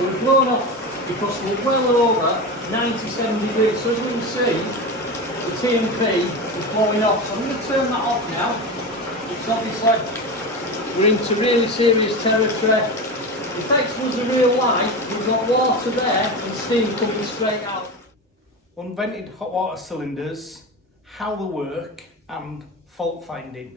So we've blown off because we're well over 97 degrees. So as you can see, the Tmp is blowing off. So I'm going to turn that off now. It's obviously we're into really serious territory. If X was a real life, we've got water there and steam coming straight out. Unvented hot water cylinders, how they work and fault finding.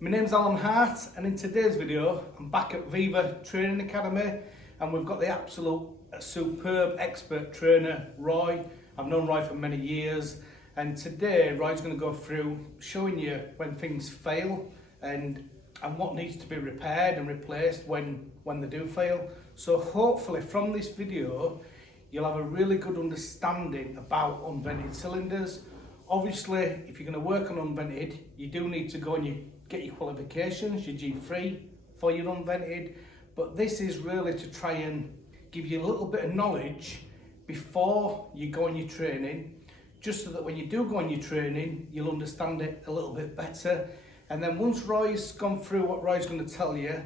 My name's Alan Hart, and in today's video I'm back at Viva Training Academy, and we've got the absolute superb expert trainer Roy. I've known Roy for many years, and today Roy's going to go through showing you when things fail and what needs to be repaired and replaced when they do fail. So hopefully from this video you'll have a really good understanding about unvented cylinders. Obviously, if you're going to work on unvented, you do need to go and you get your qualifications, your G3 for your unvented, but this is really to try and give you a little bit of knowledge before you go on your training, just so that when you do go on your training, you'll understand it a little bit better. And then once Roy's gone through what Roy's going to tell you,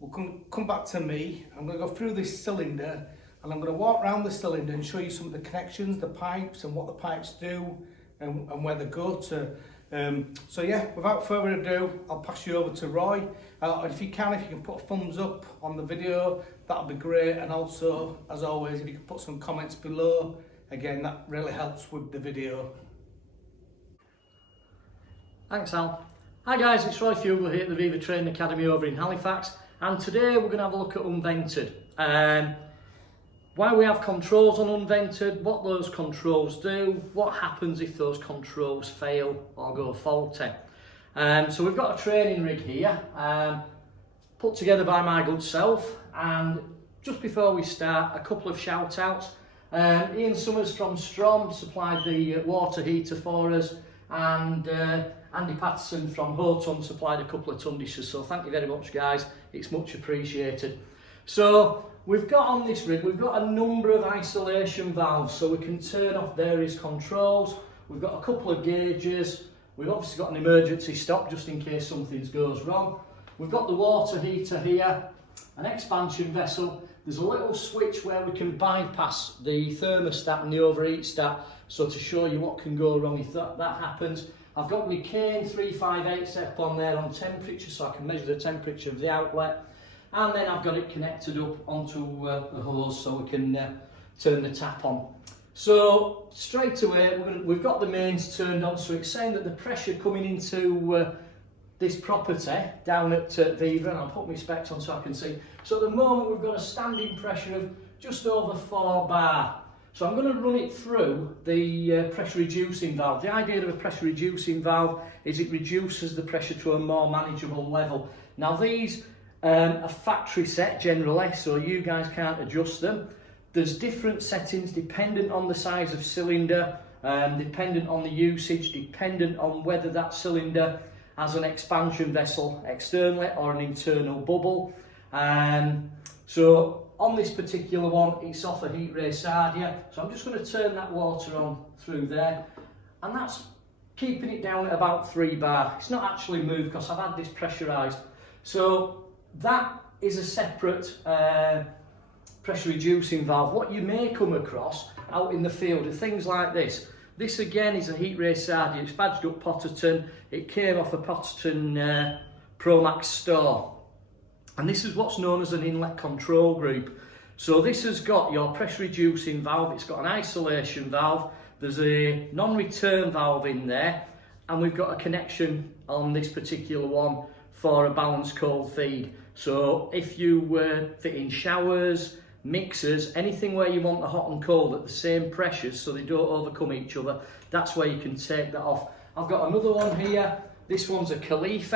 we'll come back to me. I'm going to go through this cylinder, and I'm going to walk around the cylinder and show you some of the connections, the pipes, and what the pipes do and where they go to. So yeah, without further ado, I'll pass you over to Roy. If you can put a thumbs up on the video, that'll be great. And also, as always, if you can put some comments below, again, that really helps with the video. Thanks, Al. Hi guys, it's Roy Fugler here at the Viva Training Academy over in Halifax, and today we're going to have a look at unvented. Why we have controls on unvented, what those controls do, what happens if those controls fail or go faulty. So we've got a training rig here, put together by my good self, and just before we start, a couple of shout outs. Ian Summers from Strom supplied the water heater for us, and Andy Patterson from Hotun supplied a couple of tun dishes, so thank you very much guys, it's much appreciated. So we've got on this rig, we've got a number of isolation valves, so we can turn off various controls. We've got a couple of gauges, we've obviously got an emergency stop just in case something goes wrong. We've got the water heater here, an expansion vessel. There's a little switch where we can bypass the thermostat and the overheat stat, so to show you what can go wrong if that happens. I've got my Kane 358 on there on temperature, so I can measure the temperature of the outlet. And then I've got it connected up onto the hose so we can turn the tap on. So straight away, we've got the mains turned on, so it's saying that the pressure coming into this property down at Viva, and I'll put my specs on so I can see. So at the moment we've got a standing pressure of just over 4 bar. So I'm going to run it through the pressure reducing valve. The idea of a pressure reducing valve is it reduces the pressure to a more manageable level. Now these are factory set generally, so you guys can't adjust them. There's different settings dependent on the size of cylinder, dependent on the usage, dependent on whether that cylinder has an expansion vessel externally or an internal bubble. So on this particular one, it's off a heat ray Sardia, so I'm just going to turn that water on through there, and that's keeping it down at about 3 bar. It's not actually moved because I've had this pressurised. So that is a separate pressure reducing valve. What you may come across out in the field are things like this. This again is a heat ray Sardia. It's badged up Potterton. It came off a Potterton Pro Max store. And this is what's known as an inlet control group. So this has got your pressure reducing valve, it's got an isolation valve, there's a non-return valve in there, and we've got a connection on this particular one for a balanced cold feed. So if you were fitting showers, mixers, anything where you want the hot and cold at the same pressures so they don't overcome each other, that's where you can take that off. I've got another one here. This one's a Calife,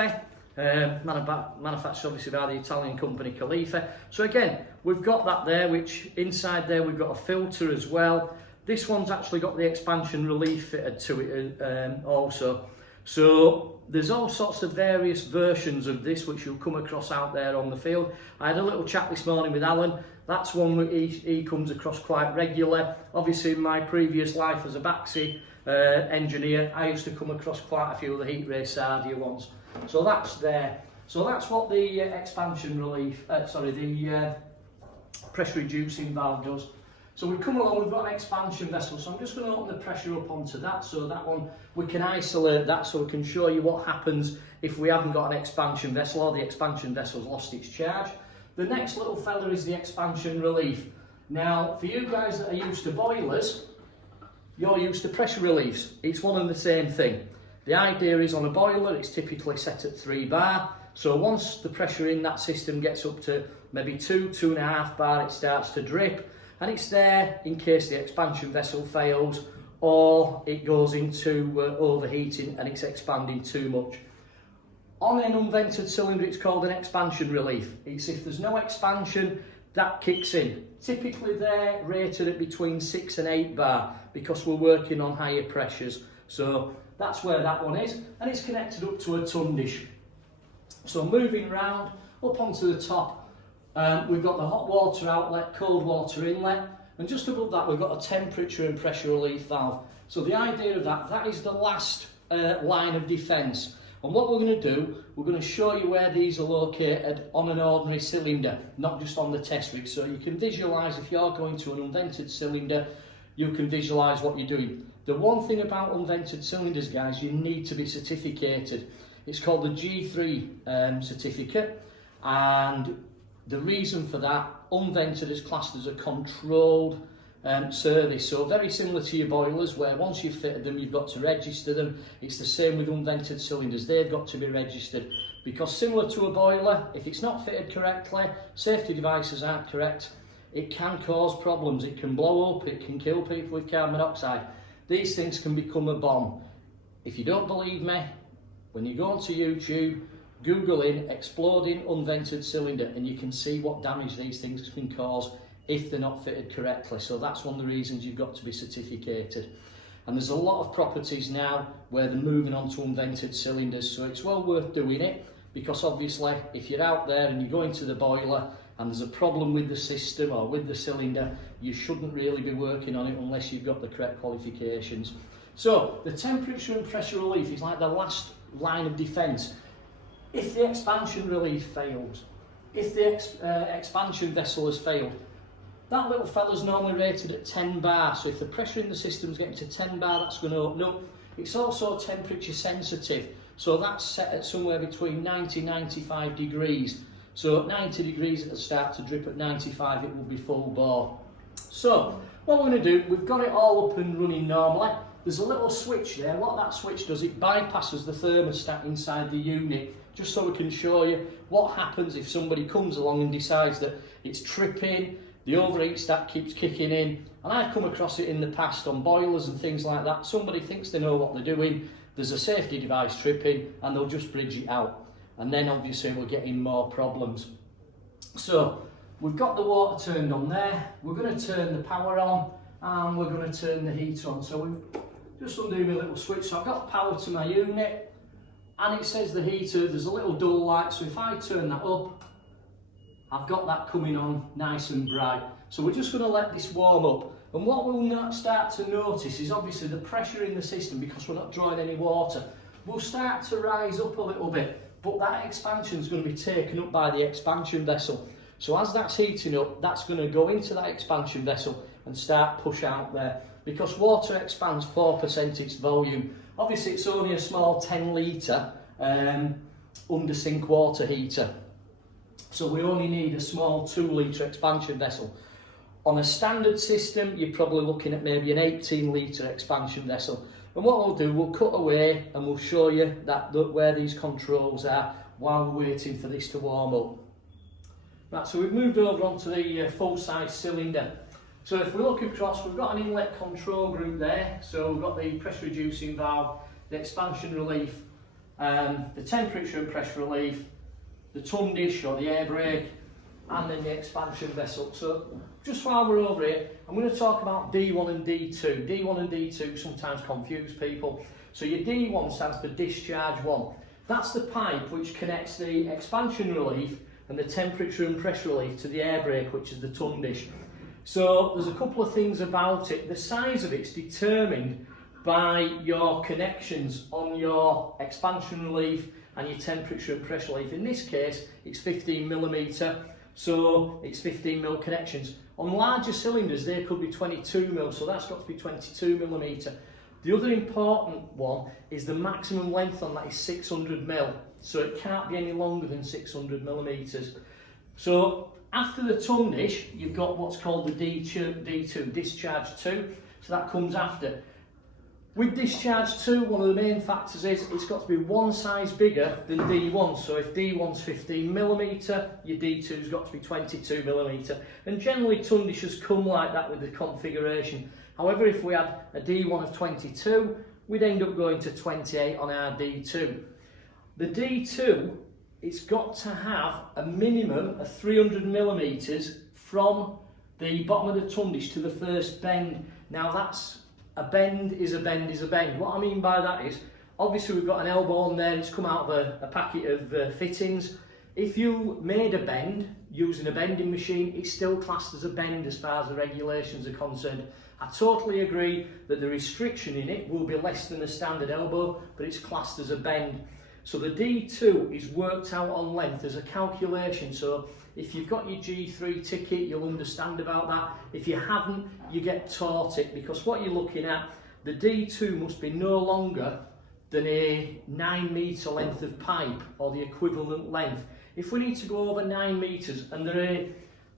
manufactured obviously by the Italian company Calife. So again, we've got that there, which inside there we've got a filter as well. This one's actually got the expansion relief fitted to it also. So there's all sorts of various versions of this which you'll come across out there on the field. I had a little chat this morning with Alan. That's one that he comes across quite regularly. Obviously in my previous life as a Baxi engineer, I used to come across quite a few of the heat ray Sardia ones. So that's there. So that's what the expansion relief, the pressure reducing valve does. So we come along, we've got an expansion vessel, so I'm just going to open the pressure up onto that, so that one, we can isolate that so we can show you what happens if we haven't got an expansion vessel or the expansion vessel's lost its charge. The next little fella is the expansion relief. Now, for you guys that are used to boilers, you're used to pressure reliefs. It's one and the same thing. The idea is on a boiler, it's typically set at 3 bar. So once the pressure in that system gets up to maybe 2.5 bar, it starts to drip. And it's there in case the expansion vessel fails or it goes into overheating and it's expanding too much. On an unvented cylinder, it's called an expansion relief. It's if there's no expansion, that kicks in. Typically they're rated at between 6 and 8 bar because we're working on higher pressures. So that's where that one is, and it's connected up to a ton dish. So moving round up onto the top, we've got the hot water outlet, cold water inlet, and just above that we've got a temperature and pressure relief valve. So the idea of that is the last line of defence. And what we're going to do, we're going to show you where these are located on an ordinary cylinder, not just on the test rig. So you can visualise if you're going to an unvented cylinder, you can visualise what you're doing. The one thing about unvented cylinders, guys, you need to be certificated. It's called the G3 certificate, and the reason for that, unvented is classed as a controlled service. So very similar to your boilers, where once you've fitted them, you've got to register them. It's the same with unvented cylinders. They've got to be registered because similar to a boiler, if it's not fitted correctly, safety devices aren't correct, it can cause problems. It can blow up, it can kill people with carbon monoxide. These things can become a bomb. If you don't believe me, when you go onto YouTube, Google in exploding unvented cylinder and you can see what damage these things can cause if they're not fitted correctly. So that's one of the reasons you've got to be certificated. And there's a lot of properties now where they're moving on to unvented cylinders, so it's well worth doing it, because obviously if you're out there and you go into the boiler and there's a problem with the system or with the cylinder, you shouldn't really be working on it unless you've got the correct qualifications. So the temperature and pressure relief is like the last line of defence. If the expansion relief fails, if the expansion vessel has failed, that little fella's normally rated at 10 bar, so if the pressure in the system's getting to 10 bar, that's going to open up. It's also temperature sensitive, so that's set at somewhere between 90 and 95 degrees. So at 90 degrees it'll start to drip, at 95 it will be full bore. So what we're going to do, we've got it all up and running normally. There's a little switch there. What that switch does, it bypasses the thermostat inside the unit, just so we can show you what happens if somebody comes along and decides that it's tripping, the overheat stat keeps kicking in. And I've come across it in the past on boilers and things like that. Somebody thinks they know what they're doing, there's a safety device tripping, and they'll just bridge it out. And then obviously we're getting more problems. So we've got the water turned on there, we're going to turn the power on, and we're going to turn the heat on. So we've just undo my little switch. So I've got power to my unit, and it says the heater, there's a little dull light, so if I turn that up, I've got that coming on nice and bright. So we're just going to let this warm up. And what we'll start to notice is obviously the pressure in the system, because we're not drawing any water, will start to rise up a little bit, but that expansion is going to be taken up by the expansion vessel. So as that's heating up, that's going to go into that expansion vessel and start push out there, because water expands 4% its volume. Obviously it's only a small 10 litre under sink water heater, so we only need a small 2 litre expansion vessel. On a standard system you're probably looking at maybe an 18 litre expansion vessel. And what we'll do, we'll cut away and we'll show you where these controls are while we're waiting for this to warm up. Right, so we've moved over onto the full-size cylinder. So if we look across, we've got an inlet control group there. So we've got the pressure reducing valve, the expansion relief, the temperature and pressure relief, the ton dish or the air brake, and then the expansion vessel. So just while we're over here, I'm going to talk about D1 and D2. D1 and D2 sometimes confuse people. So your D1 stands for discharge 1. That's the pipe which connects the expansion relief and the temperature and pressure relief to the air brake, which is the ton dish. So there's a couple of things about it. The size of it's determined by your connections on your expansion relief and your temperature and pressure relief. In this case, it's 15mm. so it's 15mm connections. On larger cylinders they could be 22mm, so that's got to be 22mm. The other important one is the maximum length on that is 600mm, so it can't be any longer than 600mm. So after the ton dish, you've got what's called the D2, discharge 2, so that comes after. With discharge 2, one of the main factors is it's got to be one size bigger than D1, so if D1's 15mm, your D2's got to be 22mm, and generally ton dishes come like that with the configuration. However, if we had a D1 of 22, we'd end up going to 28 on our D2. The D2, it's got to have a minimum of 300mm from the bottom of the ton dish to the first bend. Now that's a bend is a bend is a bend. What I mean by that is, obviously we've got an elbow on there, it's come out of a packet of fittings. If you made a bend using a bending machine, it's still classed as a bend as far as the regulations are concerned. I totally agree that the restriction in it will be less than a standard elbow, but it's classed as a bend. So the D2 is worked out on length as a calculation, so if you've got your G3 ticket, you'll understand about that. If you haven't, you get taught it, because what you're looking at, the D2 must be no longer than a 9 metre length of pipe, or the equivalent length. If we need to go over 9 metres, and they're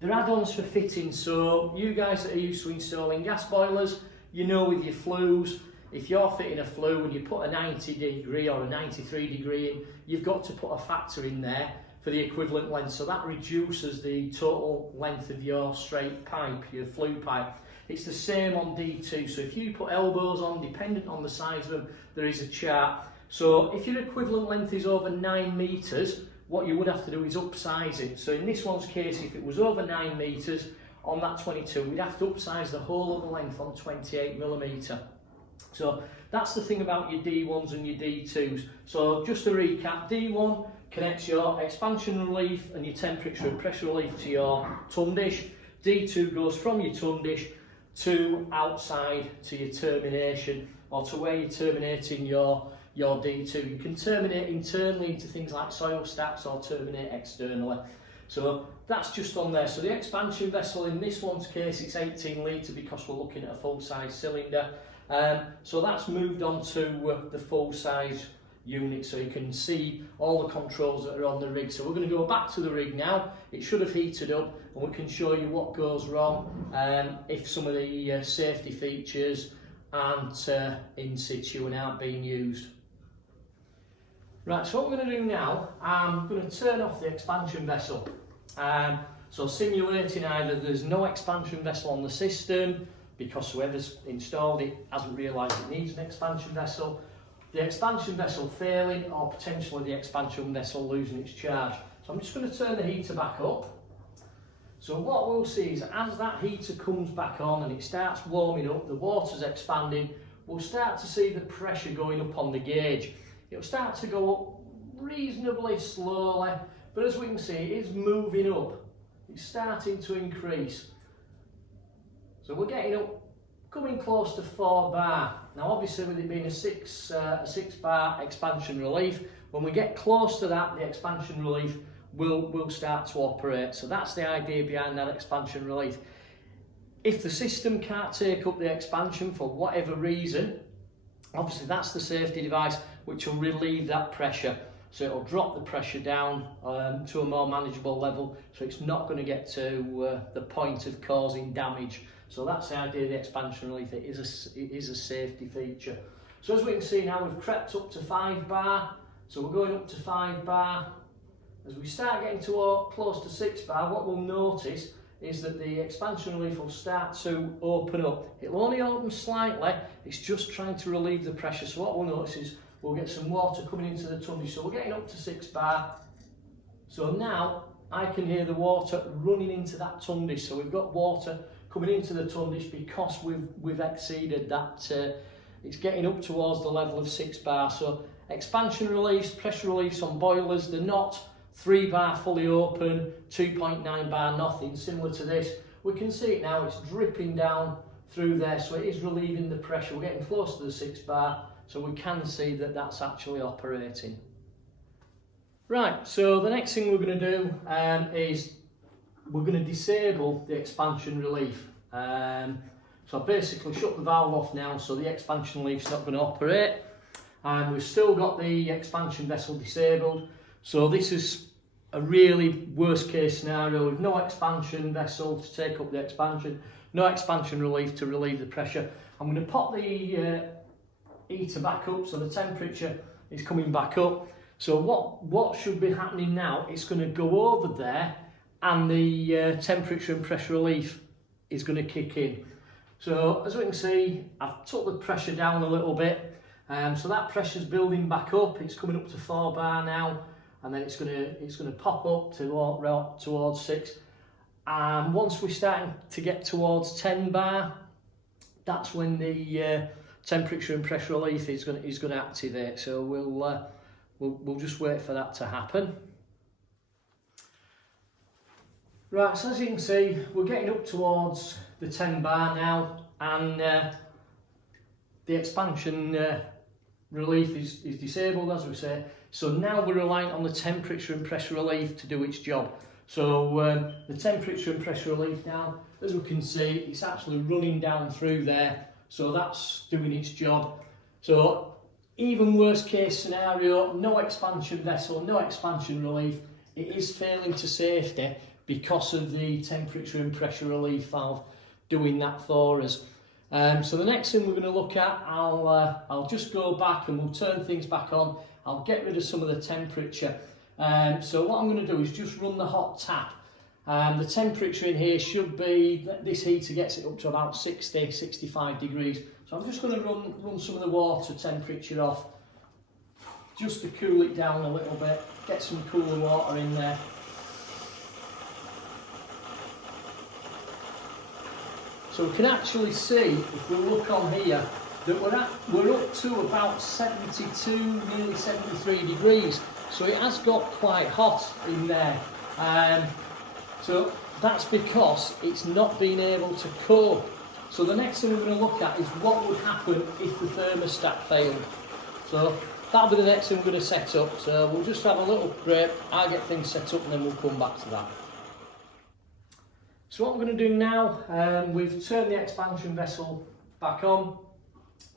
add-ons for fitting, so you guys that are used to installing gas boilers, you know with your flues, if you're fitting a flue and you put a 90 degree or a 93 degree in, you've got to put a factor in there for the equivalent length, so that reduces the total length of your straight pipe, your flue pipe. It's the same on D2, so if you put elbows on, dependent on the size of them, there is a chart. So if your equivalent length is over 9 metres, what you would have to do is upsize it. So in this one's case, if it was over 9 metres on that 22, we'd have to upsize the whole of the length on 28mm. So that's the thing about your D1s and your D2s. So just to recap, D1 connects your expansion relief and your temperature and pressure relief to your ton dish. D2 goes from your ton dish to outside to your termination, or to where you're terminating your D2. You can terminate internally into things like soil stacks or terminate externally. So that's just on there. So the expansion vessel in this one's case, it's 18 litre because we're looking at a full size cylinder. So that's moved on to the full size unit, so you can see all the controls that are on the rig. So we're going to go back to the rig now. It should have heated up, and we can show you what goes wrong, if some of the safety features aren't in situ and aren't being used. Right, so what we're going to do now, I'm going to turn off the expansion vessel. So simulating either there's no expansion vessel on the system, because whoever's installed it hasn't realised it needs an expansion vessel, the expansion vessel failing, or potentially the expansion vessel losing its charge. So I'm just going to turn the heater back up. So what we'll see is as that heater comes back on and it starts warming up, the water's expanding, we'll start to see the pressure going up on the gauge. It'll start to go up reasonably slowly, but as we can see, it is moving up. It's starting to increase. So we're getting up, coming close to 4 bar. Now obviously with it being a 6 bar expansion relief, when we get close to that, the expansion relief will start to operate. So that's the idea behind that expansion relief. If the system can't take up the expansion for whatever reason, obviously that's the safety device which will relieve that pressure. So it'll drop the pressure down to a more manageable level, so it's not going to get to the point of causing damage. So that's the idea of the expansion relief. It is a safety feature. So as we can see now, we've crept up to 5 bar. So we're going up to 5 bar. As we start getting to close to 6 bar, what we'll notice is that the expansion relief will start to open up. It'll only open slightly. It's just trying to relieve the pressure. So what we'll notice is we'll get some water coming into the ton dish. So we're getting up to 6 bar. So now I can hear the water running into that ton dish. So we've got water coming into the ton dish because we've exceeded that. It's getting up towards the level of 6 bar. So expansion release, pressure release on boilers, they're not 3 bar fully open, 2.9 bar nothing, similar to this. We can see it now, it's dripping down through there, so it is relieving the pressure. We're getting close to the 6 bar, so we can see that that's actually operating. Right, so the next thing we're going to do is we're going to disable the expansion relief. So I basically shut the valve off now, so the expansion relief's not going to operate. And we've still got the expansion vessel disabled. So this is a really worst case scenario with no expansion vessel to take up the expansion, no expansion relief to relieve the pressure. I'm going to pop the heater back up so the temperature is coming back up. So what should be happening now, it's going to go over there and the temperature and pressure relief is going to kick in. So as we can see, I've took the pressure down a little bit, so that pressure's building back up. It's coming up to 4 bar now, and then it's going to pop up to towards 6. And once we're starting to get towards 10 bar, that's when the temperature and pressure relief is going to activate. So we'll just wait for that to happen. Right, so as you can see, we're getting up towards the 10 bar now, and the expansion relief is disabled, as we say. So now we're reliant on the temperature and pressure relief to do its job. So the temperature and pressure relief now, as we can see, it's actually running down through there. So that's doing its job. So even worst case scenario, no expansion vessel, no expansion relief, it is failing to safety because of the temperature and pressure relief valve doing that for us. So the next thing we're going to look at, I'll just go back and we'll turn things back on. I'll get rid of some of the temperature. So what I'm going to do is just run the hot tap. The temperature in here should be, this heater gets it up to about 60, 65 degrees. So I'm just going to run some of the water temperature off just to cool it down a little bit, get some cooler water in there. So we can actually see, if we look on here, that we're up to about 72, nearly 73 degrees. So it has got quite hot in there. So that's because it's not been able to cope. So the next thing we're going to look at is what would happen if the thermostat failed. So that'll be the next thing we're going to set up. So we'll just have a little break, I'll get things set up and then we'll come back to that. So what we're going to do now, we've turned the expansion vessel back on,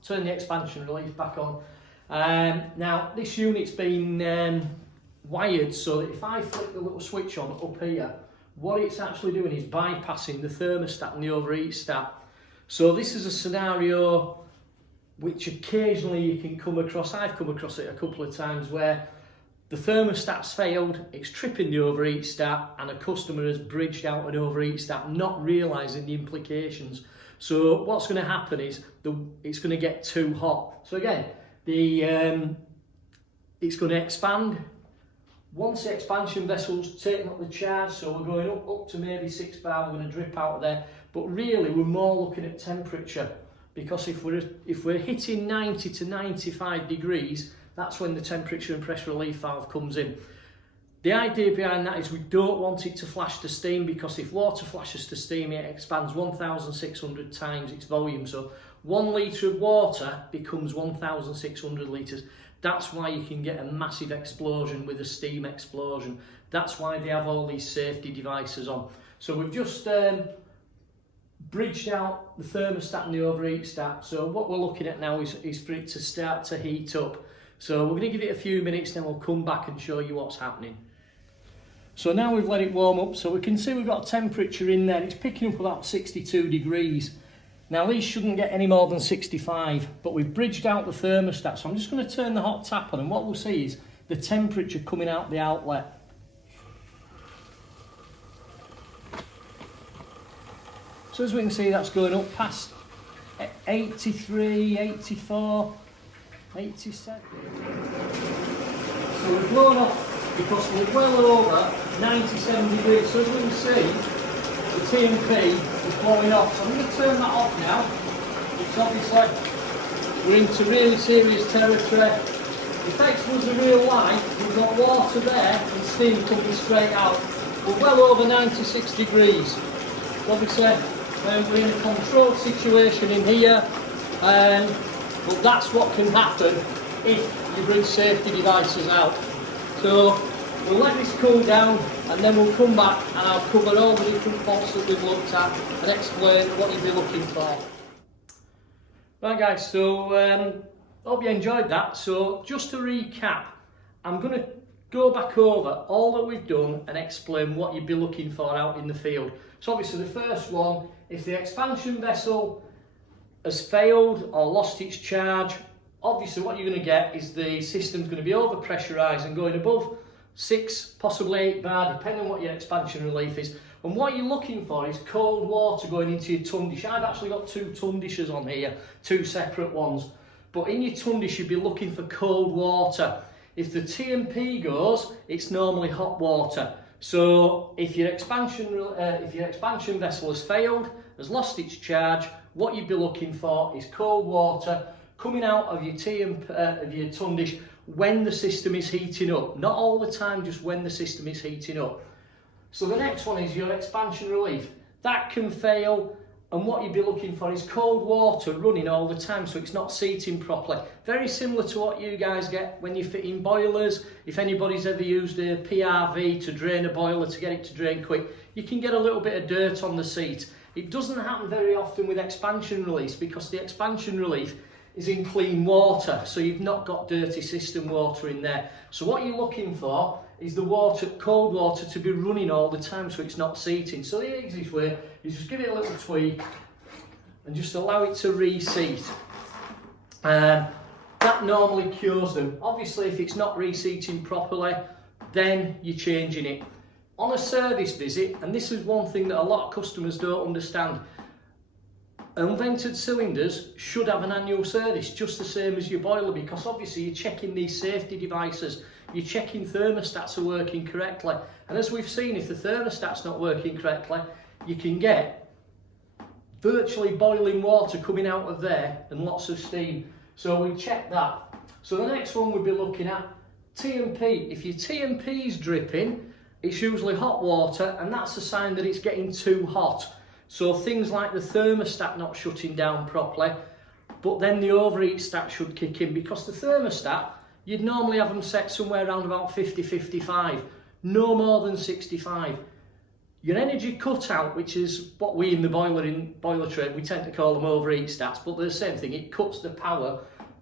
turned the expansion relief back on. Now this unit's been wired so that if I flick the little switch on up here, what it's actually doing is bypassing the thermostat and the overheat stat. So this is a scenario which occasionally you can come across. I've come across it a couple of times where the thermostat's failed, it's tripping the overheat stat, and a customer has bridged out an overheat stat, not realising the implications. So what's going to happen is it's going to get too hot. So again, it's going to expand. Once the expansion vessel's taking up the charge, so we're going up to maybe 6 bar, we're going to drip out of there. But really, we're more looking at temperature, because if we're hitting 90 to 95 degrees, that's when the temperature and pressure relief valve comes in. The idea behind that is we don't want it to flash to steam, because if water flashes to steam, it expands 1,600 times its volume. So 1 litre of water becomes 1,600 litres. That's why you can get a massive explosion with a steam explosion. That's why they have all these safety devices on. So we've just bridged out the thermostat and the overheat stat. So what we're looking at now is for it to start to heat up. So we're going to give it a few minutes, then we'll come back and show you what's happening. So now we've let it warm up, so we can see we've got temperature in there. It's picking up about 62 degrees. Now these shouldn't get any more than 65, but we've bridged out the thermostat. So I'm just going to turn the hot tap on, and what we'll see is the temperature coming out the outlet. So as we can see, that's going up past 83, 84, 87. So we've blown off because we're well over 97 degrees. So as we can see, the Tmp is blowing off. So I'm going to turn that off now, because obviously we're into really serious territory. If X was a real light, we've got water there and steam coming straight out. We're well over 96 degrees. Obviously, we're in a controlled situation in here, but that's what can happen if you bring safety devices out. So we'll let this cool down and then we'll come back and I'll cover all the different faults that we've looked at and explain what you'll be looking for. Right guys, so hope you enjoyed that. So just to recap, I'm going to go back over all that we've done and explain what you'd be looking for out in the field. So obviously the first one, if the expansion vessel has failed or lost its charge, obviously what you're going to get is the system's going to be over pressurised and going above 6, possibly 8 bar, depending on what your expansion relief is. And what you're looking for is cold water going into your tundish. I've actually got 2 tundishes on here, 2 separate ones. But in your tundish you'd be looking for cold water. If the Tmp goes, it's normally hot water. So if your expansion vessel has failed, has lost its charge, what you'd be looking for is cold water coming out of your tundish when the system is heating up. Not all the time, just when the system is heating up. So the next one is your expansion relief. That can fail, and what you'd be looking for is cold water running all the time so it's not seating properly. Very similar to what you guys get when you're fitting boilers. If anybody's ever used a PRV to drain a boiler to get it to drain quick, you can get a little bit of dirt on the seat. It doesn't happen very often with expansion release because the expansion relief is in clean water, so you've not got dirty system water in there. So what you're looking for is the water, cold water, to be running all the time so it's not seating. So the easiest way is just give it a little tweak and just allow it to reseat. That normally cures them. Obviously if it's not reseating properly, then you're changing it. On a service visit, and this is one thing that a lot of customers don't understand, unvented cylinders should have an annual service just the same as your boiler, because obviously you're checking these safety devices, you're checking thermostats are working correctly, and as we've seen, if the thermostat's not working correctly, you can get virtually boiling water coming out of there and lots of steam. So we check that. So the next one we'll be looking at Tmp. If your Tmp is dripping, it's usually hot water, and that's a sign that it's getting too hot. So things like the thermostat not shutting down properly, but then the overheat stat should kick in, because the thermostat, you'd normally have them set somewhere around about 50-55, no more than 65. Your energy cutout, which is what we in the boiler trade, we tend to call them overheat stats, but they're the same thing. It cuts the power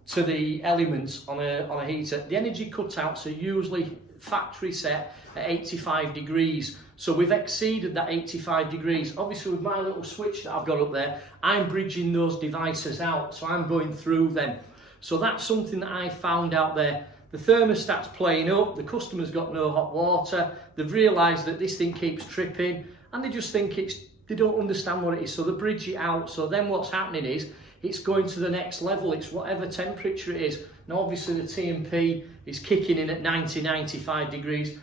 to the elements on a heater. The energy cutouts are usually factory set at 85 degrees. So we've exceeded that 85 degrees. Obviously with my little switch that I've got up there, I'm bridging those devices out, so I'm going through them. So that's something that I found out there. The thermostat's playing up, the customer's got no hot water, they've realised that this thing keeps tripping, and they just think they don't understand what it is, so they bridge it out. So then what's happening is, it's going to the next level, it's whatever temperature it is. Now obviously the Tmp is kicking in at 90-95 degrees,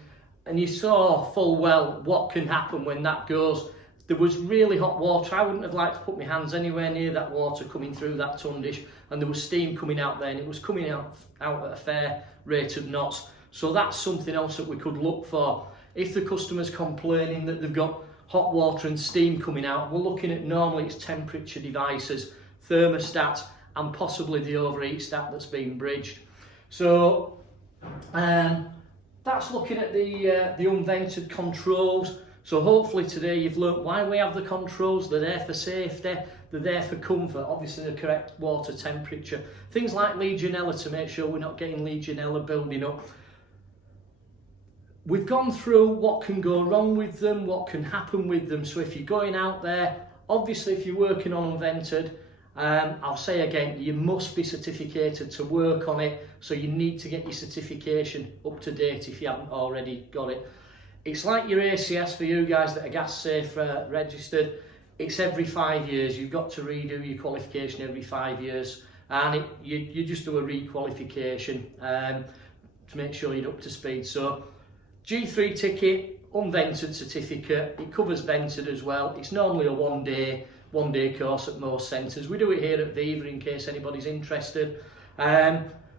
and you saw full well what can happen when that goes. There was really hot water. I wouldn't have liked to put my hands anywhere near that water coming through that tundish, and there was steam coming out there, and it was coming out at a fair rate of knots. So that's something else that we could look for. If the customer's complaining that they've got hot water and steam coming out, we're looking at normally it's temperature devices, thermostat, and possibly the overheat stat that's been bridged. So that's looking at the unvented controls. So hopefully today you've learnt why we have the controls. They're there for safety, they're there for comfort, obviously the correct water temperature. Things like Legionella to make sure we're not getting Legionella building up. We've gone through what can go wrong with them, what can happen with them. So if you're going out there, obviously if you're working on unvented, I'll say again, you must be certificated to work on it, so you need to get your certification up to date if you haven't already got it. It's like your ACS for you guys that are gas safe registered. It's every 5 years. You've got to redo your qualification every 5 years, and you just do a re-qualification to make sure you're up to speed. So G3 ticket, unvented certificate, it covers vented as well. It's normally a one day course at most centres. We do it here at Viva in case anybody's interested.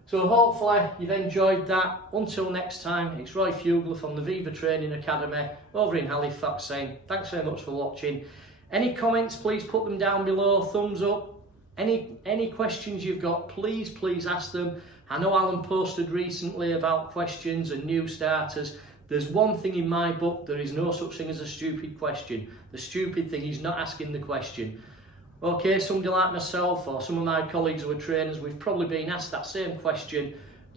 So hopefully you've enjoyed that. Until next time, it's Roy Fugler from the Viva Training Academy over in Halifax saying thanks very much for watching. Any comments, please put them down below, thumbs up. Any questions you've got, please ask them. I know Alan posted recently about questions and new starters. There's one thing in my book, there is no such thing as a stupid question. The stupid thing is not asking the question. Okay, somebody like myself or some of my colleagues who are trainers, we've probably been asked that same question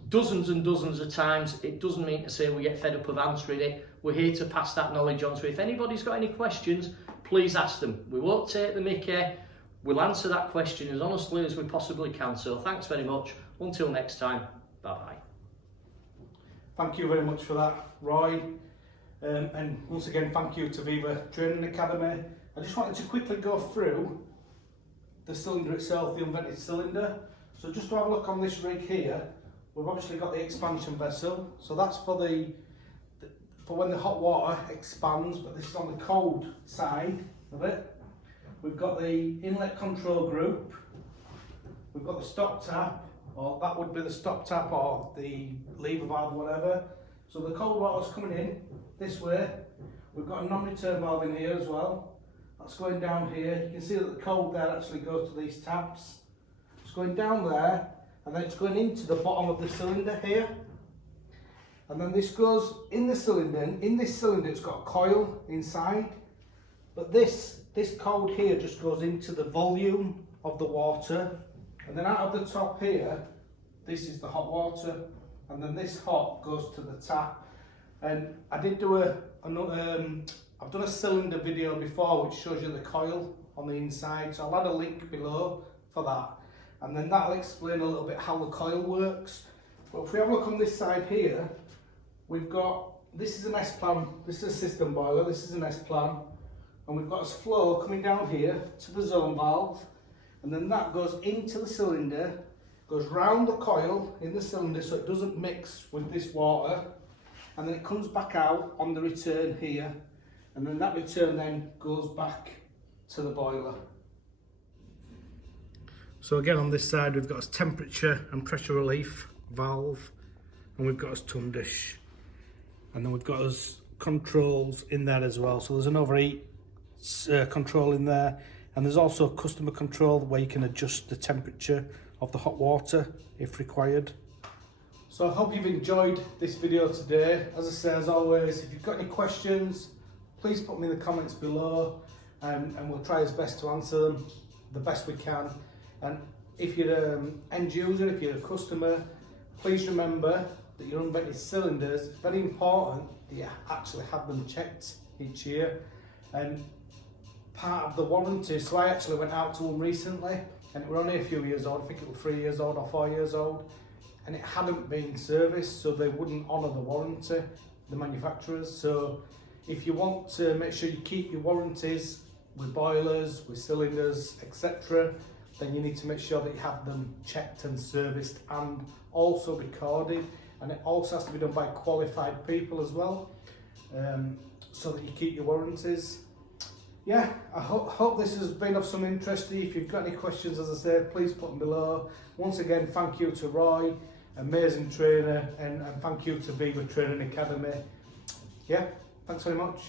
dozens and dozens of times. It doesn't mean to say we get fed up of answering it. We're here to pass that knowledge on. So if anybody's got any questions, please ask them. We won't take the mickey. We'll answer that question as honestly as we possibly can. So thanks very much. Until next time, bye-bye. Thank you very much for that, Roy. And once again, thank you to Viva Training Academy. I just wanted to quickly go through the cylinder itself, the unvented cylinder. So just to have a look on this rig here, we've obviously got the expansion vessel. So that's for when the hot water expands, but this is on the cold side of it. We've got the inlet control group. We've got the stop tap, or that would be the stop tap or the lever valve, whatever. So the cold water's coming in this way. We've got a non-return valve in here as well. That's going down here. You can see that the cold there actually goes to these taps. It's going down there, and then it's going into the bottom of the cylinder here. And then this goes in the cylinder. In this cylinder, it's got a coil inside, but this cold here just goes into the volume of the water. And then out of the top here, this is the hot water, and then this hot goes to the tap. And I did do I've done a cylinder video before which shows you the coil on the inside, so I'll add a link below for that, and then that'll explain a little bit how the coil works. But if we have a look on this side here, we've got, this is an S-plan, this is a system boiler, this is an S-plan, and we've got a flow coming down here to the zone valve, and then that goes into the cylinder, goes round the coil in the cylinder so it doesn't mix with this water, and then it comes back out on the return here, and then that return then goes back to the boiler. So again, on this side we've got a temperature and pressure relief valve, and we've got a ton dish, and then we've got us controls in there as well. So there's an overheat control in there, and there's also customer control where you can adjust the temperature of the hot water if required. So I hope you've enjoyed this video today. As I say, as always, if you've got any questions, please put them in the comments below, and we'll try as best to answer them the best we can. And if you're an end user, if you're a customer, please remember that your unvented cylinders, it's very important that you actually have them checked each year. And part of the warranty, so I actually went out to one recently, and it were only a few years old, I think it was 3 years old or 4 years old, and it hadn't been serviced, so they wouldn't honour the warranty, the manufacturers. So if you want to make sure you keep your warranties with boilers, with cylinders, etc., then you need to make sure that you have them checked and serviced and also recorded, and it also has to be done by qualified people as well, so that you keep your warranties. Yeah, I hope this has been of some interest to you. If you've got any questions, as I say, please put them below. Once again, thank you to Roy, amazing trainer, and thank you to Viva Training Academy. Yeah, thanks very much.